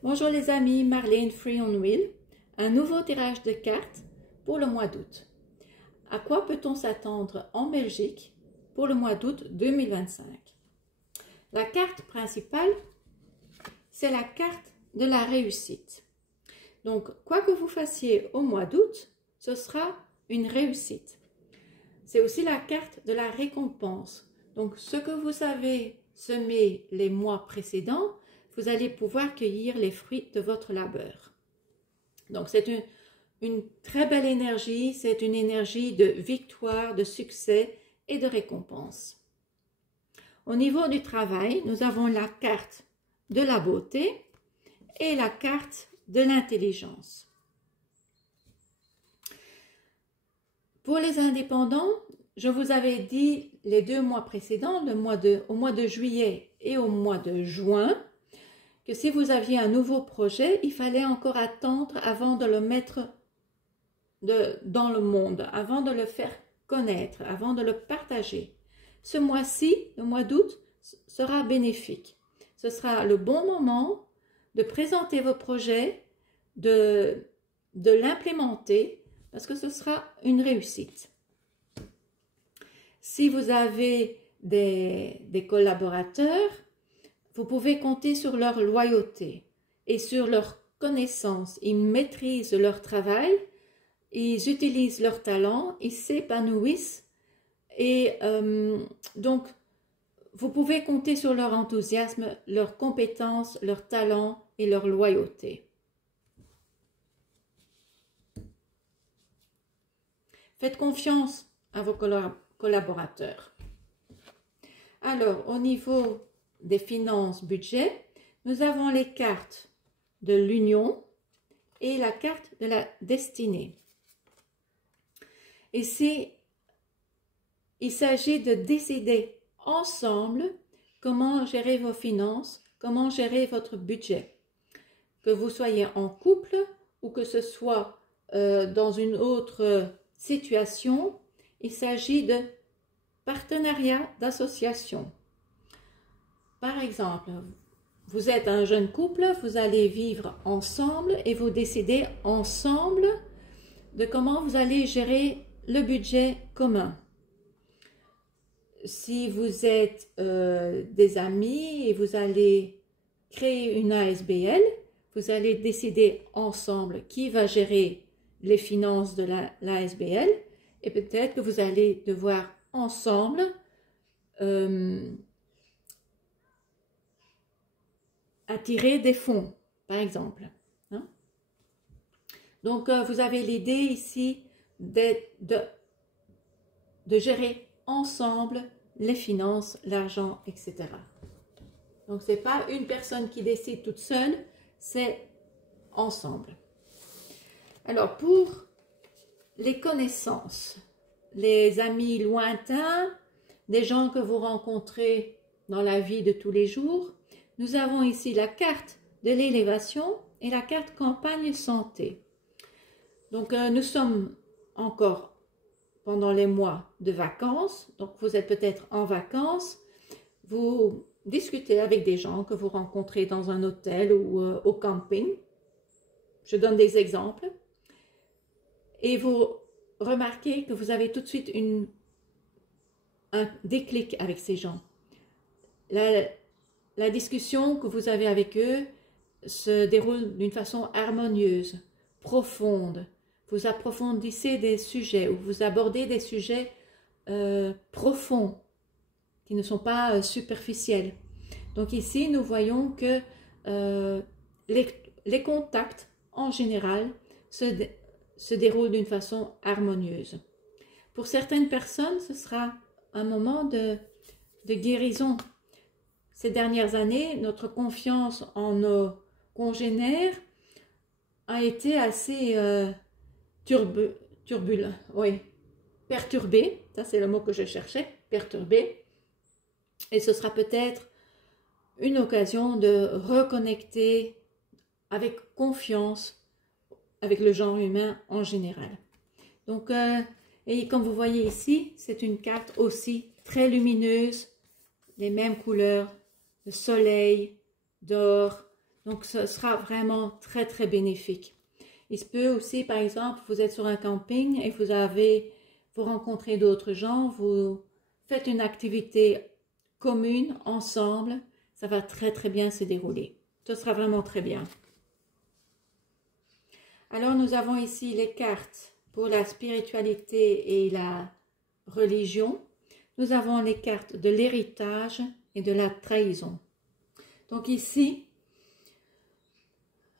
Bonjour les amis, Marlène Free on Wheel, un nouveau tirage de cartes pour le mois d'août. À quoi peut-on s'attendre en Belgique pour le mois d'août 2025? La carte principale, c'est la carte de la réussite. Donc, quoi que vous fassiez au mois d'août, ce sera une réussite. C'est aussi la carte de la récompense. Donc, ce que vous avez semé les mois précédents, vous allez pouvoir cueillir les fruits de votre labeur. Donc, c'est une très belle énergie, c'est une énergie de victoire, de succès et de récompense. Au niveau du travail, nous avons la carte de la beauté et la carte de l'intelligence. Pour les indépendants, je vous avais dit les 2 mois précédents, au mois de juillet et au mois de juin, que si vous aviez un nouveau projet, il fallait encore attendre avant de le mettre dans le monde, avant de le faire connaître, avant de le partager. Ce mois-ci, le mois d'août, sera bénéfique. Ce sera le bon moment de présenter vos projets, de l'implémenter, parce que ce sera une réussite. Si vous avez des collaborateurs, vous pouvez compter sur leur loyauté et sur leur connaissance. Ils maîtrisent leur travail, ils utilisent leur talent, ils s'épanouissent et donc vous pouvez compter sur leur enthousiasme, leurs compétences, leur talent et leur loyauté. Faites confiance à vos collaborateurs. Alors, au niveau des finances, budget, nous avons les cartes de l'union et la carte de la destinée. Ici, il s'agit de décider ensemble comment gérer vos finances, comment gérer votre budget. Que vous soyez en couple ou que ce soit dans une autre situation, il s'agit de partenariat, d'association. Par exemple, vous êtes un jeune couple, vous allez vivre ensemble et vous décidez ensemble de comment vous allez gérer le budget commun. Si vous êtes des amis et vous allez créer une ASBL, vous allez décider ensemble qui va gérer les finances de l'ASBL et peut-être que vous allez devoir ensemble attirer des fonds, par exemple. Hein? Donc, vous avez l'idée ici de gérer ensemble les finances, l'argent, etc. Donc, ce n'est pas une personne qui décide toute seule, c'est ensemble. Alors, pour les connaissances, les amis lointains, des gens que vous rencontrez dans la vie de tous les jours, nous avons ici la carte de l'élévation et la carte campagne santé. Donc, nous sommes encore pendant les mois de vacances. Donc, vous êtes peut-être en vacances. Vous discutez avec des gens que vous rencontrez dans un hôtel ou au camping. Je donne des exemples. Et vous remarquez que vous avez tout de suite un déclic avec ces gens. La discussion que vous avez avec eux se déroule d'une façon harmonieuse, profonde. Vous approfondissez des sujets ou vous abordez des sujets profonds qui ne sont pas superficiels. Donc ici, nous voyons que les contacts en général se déroulent d'une façon harmonieuse. Pour certaines personnes, ce sera un moment de guérison. Ces dernières années, notre confiance en nos congénères a été assez perturbée, ça c'est le mot que je cherchais, perturbée. Et ce sera peut-être une occasion de reconnecter avec confiance avec le genre humain en général. Donc, et comme vous voyez ici, c'est une carte aussi très lumineuse, les mêmes couleurs, le soleil, d'or. Donc, ce sera vraiment très, très bénéfique. Il se peut aussi, par exemple, vous êtes sur un camping et vous rencontrez d'autres gens, vous faites une activité commune, ensemble, ça va très, très bien se dérouler. Ce sera vraiment très bien. Alors, nous avons ici les cartes pour la spiritualité et la religion. Nous avons les cartes de l'héritage et de la trahison. Donc ici,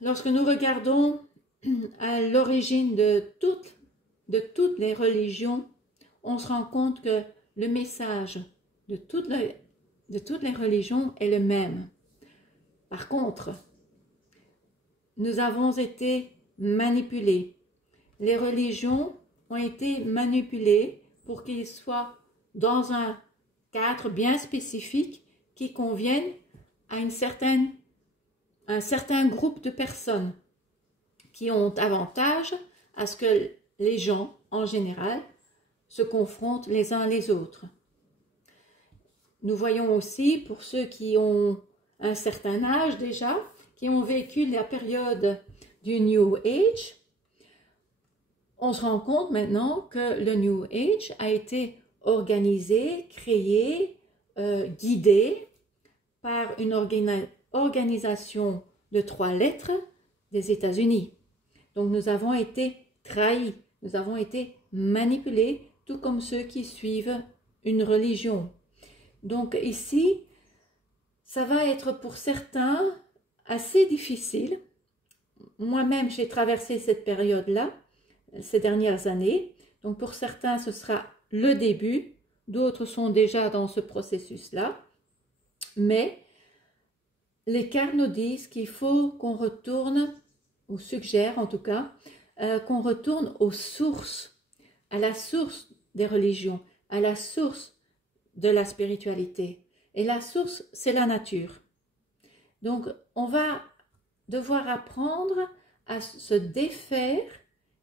lorsque nous regardons à l'origine de toutes les religions, on se rend compte que le message de toutes les religions est le même. Par contre, nous avons été manipulés. Les religions ont été manipulées pour qu'ils soient dans un cadre bien spécifique qui convienne à un certain groupe de personnes qui ont avantage à ce que les gens, en général, se confrontent les uns les autres. Nous voyons aussi, pour ceux qui ont un certain âge déjà, qui ont vécu la période du New Age, on se rend compte maintenant que le New Age a été organisé, créé, guidé par une organisation de 3 lettres des États-Unis. Donc nous avons été trahis, nous avons été manipulés, tout comme ceux qui suivent une religion. Donc ici, ça va être pour certains assez difficile. Moi-même, j'ai traversé cette période-là, ces dernières années. Donc pour certains, ce sera le début, d'autres sont déjà dans ce processus-là. Mais les cartes nous disent qu'il faut qu'on retourne, ou suggèrent en tout cas, qu'on retourne aux sources, à la source des religions, à la source de la spiritualité. Et la source, c'est la nature. Donc, on va devoir apprendre à se défaire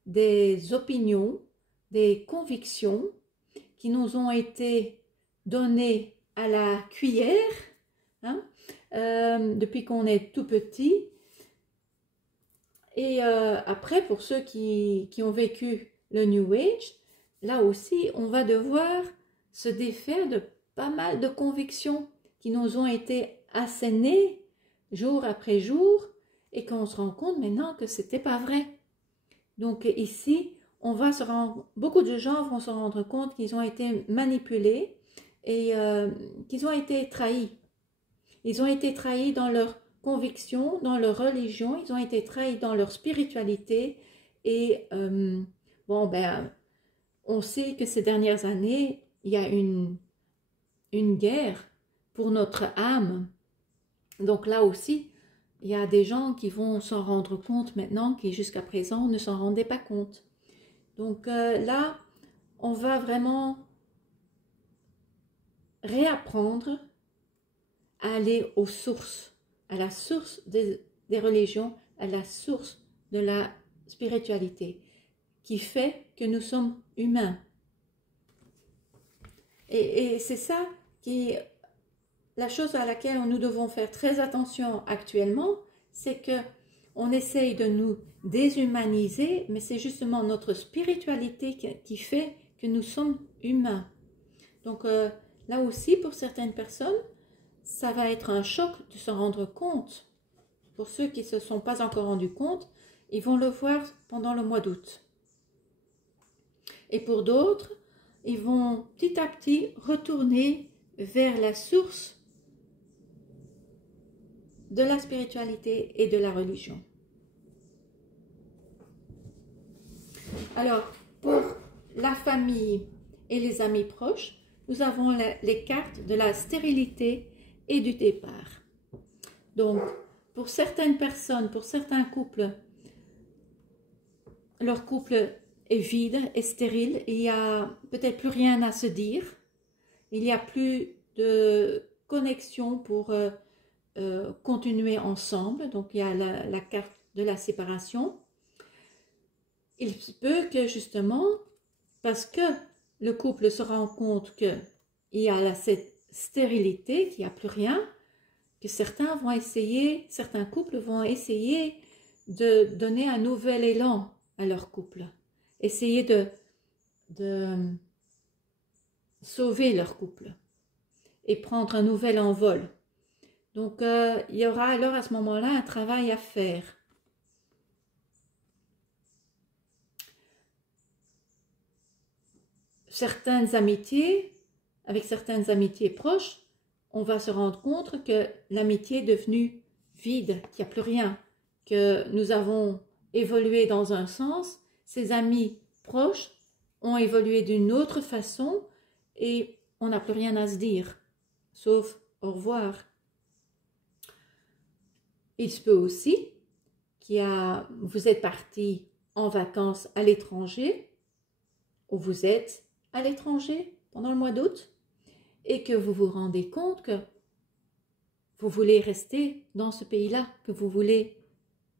des opinions, des convictions qui nous ont été données à la cuillère, hein, depuis qu'on est tout petit. Et après, pour ceux qui ont vécu le New Age, là aussi, on va devoir se défaire de pas mal de convictions qui nous ont été assénées jour après jour et qu'on se rend compte maintenant que c'était pas vrai. Donc ici, beaucoup de gens vont se rendre compte qu'ils ont été manipulés et qu'ils ont été trahis. Ils ont été trahis dans leurs convictions, dans leur religion, ils ont été trahis dans leur spiritualité et on sait que ces dernières années, il y a une guerre pour notre âme. Donc là aussi, il y a des gens qui vont s'en rendre compte maintenant qui jusqu'à présent ne s'en rendaient pas compte. Donc là, on va vraiment réapprendre à aller aux sources, à la source des religions, à la source de la spiritualité, qui fait que nous sommes humains. Et c'est ça la chose à laquelle nous devons faire très attention actuellement, c'est que on essaye de nous déshumaniser, mais c'est justement notre spiritualité qui fait que nous sommes humains. Donc là aussi, pour certaines personnes, ça va être un choc de se rendre compte. Pour ceux qui ne se sont pas encore rendus compte, ils vont le voir pendant le mois d'août. Et pour d'autres, ils vont petit à petit retourner vers la source de la spiritualité et de la religion. Alors, pour la famille et les amis proches, nous avons les cartes de la stérilité et du départ. Donc, pour certaines personnes, pour certains couples, leur couple est vide, est stérile, il n'y a peut-être plus rien à se dire, il n'y a plus de connexion pour continuer ensemble, donc il y a la carte de la séparation. Il se peut que justement, parce que le couple se rend compte qu'il y a cette stérilité, qu'il n'y a plus rien, que certains couples vont essayer de donner un nouvel élan à leur couple, essayer de sauver leur couple et prendre un nouvel envol. Donc, il y aura alors à ce moment-là un travail à faire. Avec certaines amitiés proches, on va se rendre compte que l'amitié est devenue vide, qu'il n'y a plus rien, que nous avons évolué dans un sens, ces amis proches ont évolué d'une autre façon et on n'a plus rien à se dire, sauf au revoir. Il se peut aussi vous êtes parti en vacances à l'étranger, ou vous êtes à l'étranger pendant le mois d'août, et que vous vous rendez compte que vous voulez rester dans ce pays-là, que vous voulez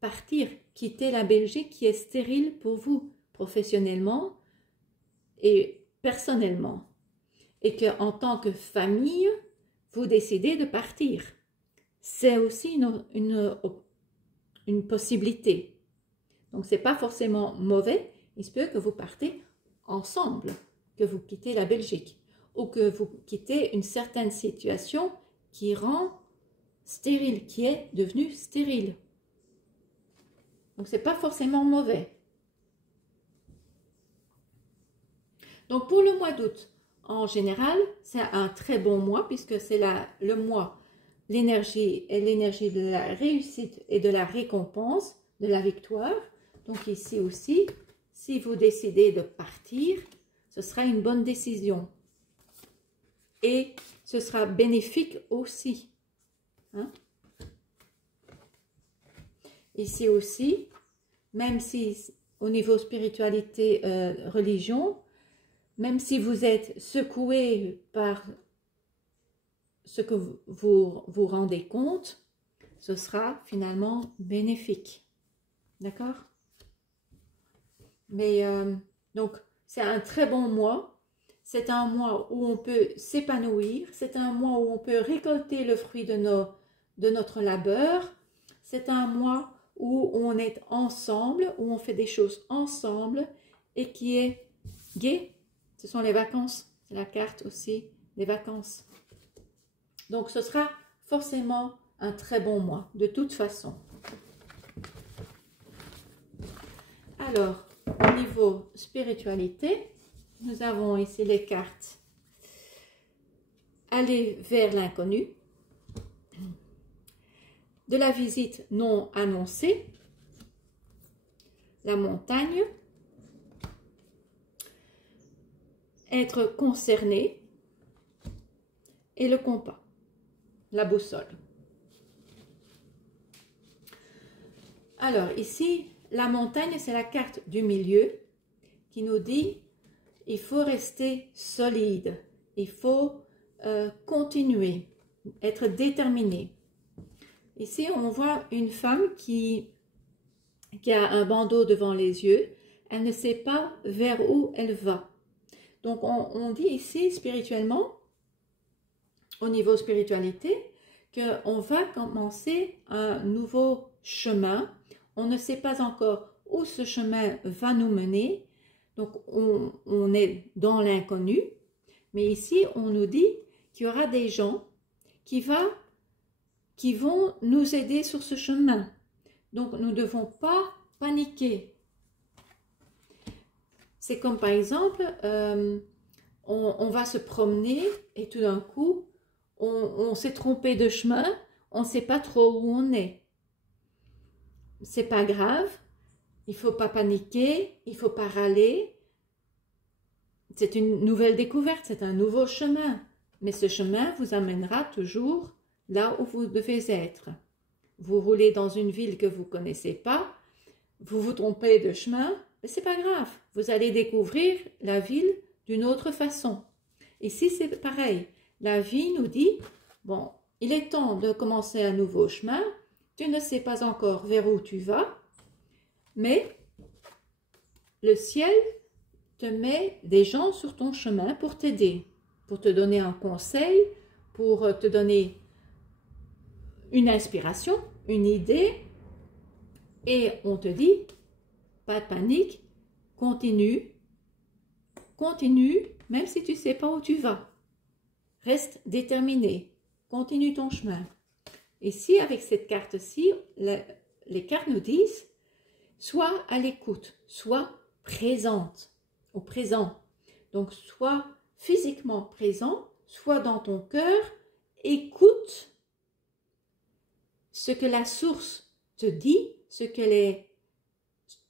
partir, quitter la Belgique qui est stérile pour vous, professionnellement et personnellement. Et qu'en tant que famille, vous décidez de partir. C'est aussi une possibilité. Donc, ce n'est pas forcément mauvais. Il se peut que vous partez ensemble, que vous quittez la Belgique ou que vous quittez une certaine situation qui rend stérile, qui est devenue stérile. Donc, ce n'est pas forcément mauvais. Donc, pour le mois d'août, en général, c'est un très bon mois puisque c'est le mois, l'énergie est l'énergie de la réussite et de la récompense, de la victoire. Donc, ici aussi, si vous décidez de partir, ce sera une bonne décision. Et ce sera bénéfique aussi. Hein? Ici aussi, même si au niveau spiritualité, religion, même si vous êtes secoué par ce que vous vous rendez compte, ce sera finalement bénéfique. D'accord? Mais donc, c'est un très bon mois. C'est un mois où on peut s'épanouir. C'est un mois où on peut récolter le fruit de notre labeur. C'est un mois où on est ensemble, où on fait des choses ensemble et qui est gai. Ce sont les vacances. C'est la carte aussi des vacances. Donc, ce sera forcément un très bon mois, de toute façon. Alors, au niveau spiritualité, nous avons ici les cartes aller vers l'inconnu, de la visite non annoncée, la montagne, être concerné et le compas, la boussole. Alors ici, la montagne, c'est la carte du milieu qui nous dit il faut rester solide, il faut continuer, être déterminé. Ici, on voit une femme qui a un bandeau devant les yeux. Elle ne sait pas vers où elle va. Donc, on dit ici, spirituellement, au niveau spiritualité, qu'on va commencer un nouveau chemin. On ne sait pas encore où ce chemin va nous mener. Donc, on est dans l'inconnu. Mais ici, on nous dit qu'il y aura des gens qui vont nous aider sur ce chemin. Donc, nous ne devons pas paniquer. C'est comme par exemple, on va se promener et tout d'un coup, on s'est trompé de chemin, on ne sait pas trop où on est. C'est pas grave, il ne faut pas paniquer, il ne faut pas râler. C'est une nouvelle découverte, c'est un nouveau chemin. Mais ce chemin vous amènera toujours là où vous devez être. Vous roulez dans une ville que vous ne connaissez pas, vous vous trompez de chemin, mais ce n'est pas grave. Vous allez découvrir la ville d'une autre façon. Ici, c'est pareil. La vie nous dit, bon, il est temps de commencer un nouveau chemin. Tu ne sais pas encore vers où tu vas, mais le ciel te met des gens sur ton chemin pour t'aider, pour te donner un conseil, pour te donner une inspiration, une idée, et on te dit, pas de panique, continue, continue, même si tu ne sais pas où tu vas. Reste déterminé, continue ton chemin. Ici, avec cette carte-ci, les cartes nous disent, sois à l'écoute, sois présente, au présent. Donc, sois physiquement présent, sois dans ton cœur, écoute ce que la source te dit, ce que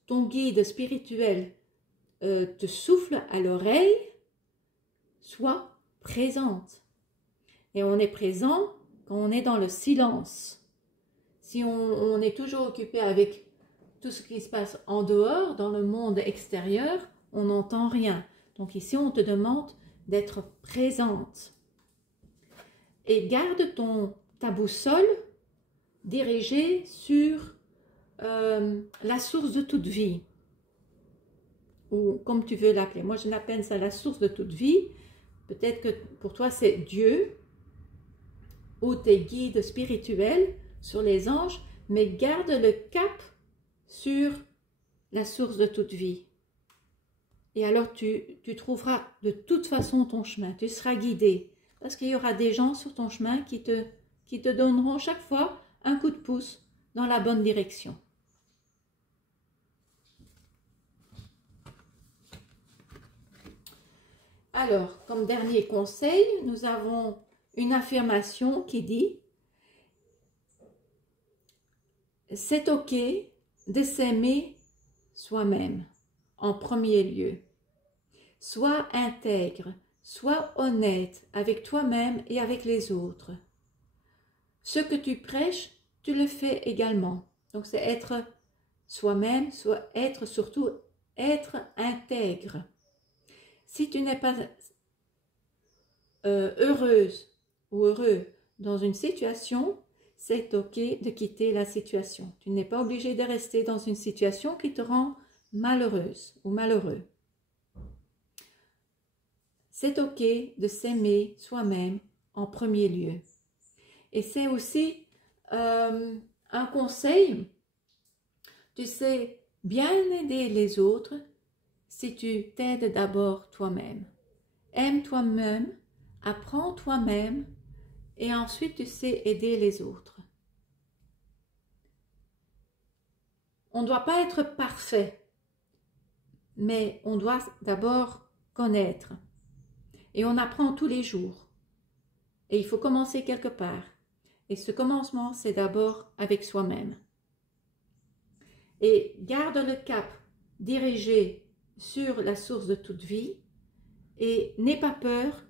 ton guide spirituel te souffle à l'oreille, sois présente. Et on est présent quand on est dans le silence. Si on est toujours occupé avec tout ce qui se passe en dehors, dans le monde extérieur, on n'entend rien. Donc ici, on te demande d'être présente. Et garde ta boussole dirigée sur la source de toute vie. Ou comme tu veux l'appeler. Moi, je l'appelle ça la source de toute vie. Peut-être que pour toi, c'est Dieu ou tes guides spirituels sur les anges, mais garde le cap sur la source de toute vie. Et alors, tu trouveras de toute façon ton chemin. Tu seras guidé. Parce qu'il y aura des gens sur ton chemin qui te donneront chaque fois un coup de pouce dans la bonne direction. Alors, comme dernier conseil, nous avons une affirmation qui dit « C'est ok de s'aimer soi-même en premier lieu. Sois intègre, sois honnête avec toi-même et avec les autres. Ce que tu prêches, tu le fais également. » Donc, c'est être soi-même, surtout être intègre. Si tu n'es pas heureuse ou heureux dans une situation, c'est ok de quitter la situation. Tu n'es pas obligé de rester dans une situation qui te rend malheureuse ou malheureux. C'est ok de s'aimer soi-même en premier lieu. Et c'est aussi un conseil, tu sais bien aider les autres si tu t'aides d'abord toi-même. Aime toi-même, apprends toi-même et ensuite tu sais aider les autres. On ne doit pas être parfait, mais on doit d'abord connaître. Et on apprend tous les jours. Et il faut commencer quelque part. Et ce commencement, c'est d'abord avec soi-même. Et garde le cap dirigé sur la source de toute vie et n'aie pas peur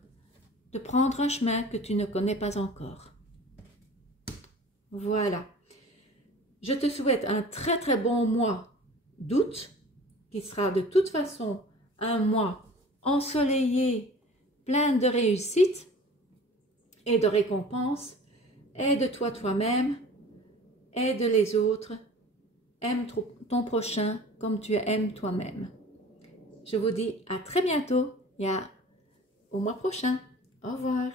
de prendre un chemin que tu ne connais pas encore. Voilà. Je te souhaite un très très bon mois d'août qui sera de toute façon un mois ensoleillé, plein de réussite et de récompenses. Aide-toi toi-même, aide les autres, aime ton prochain comme tu aimes toi-même. Je vous dis à très bientôt et au mois prochain. Au revoir.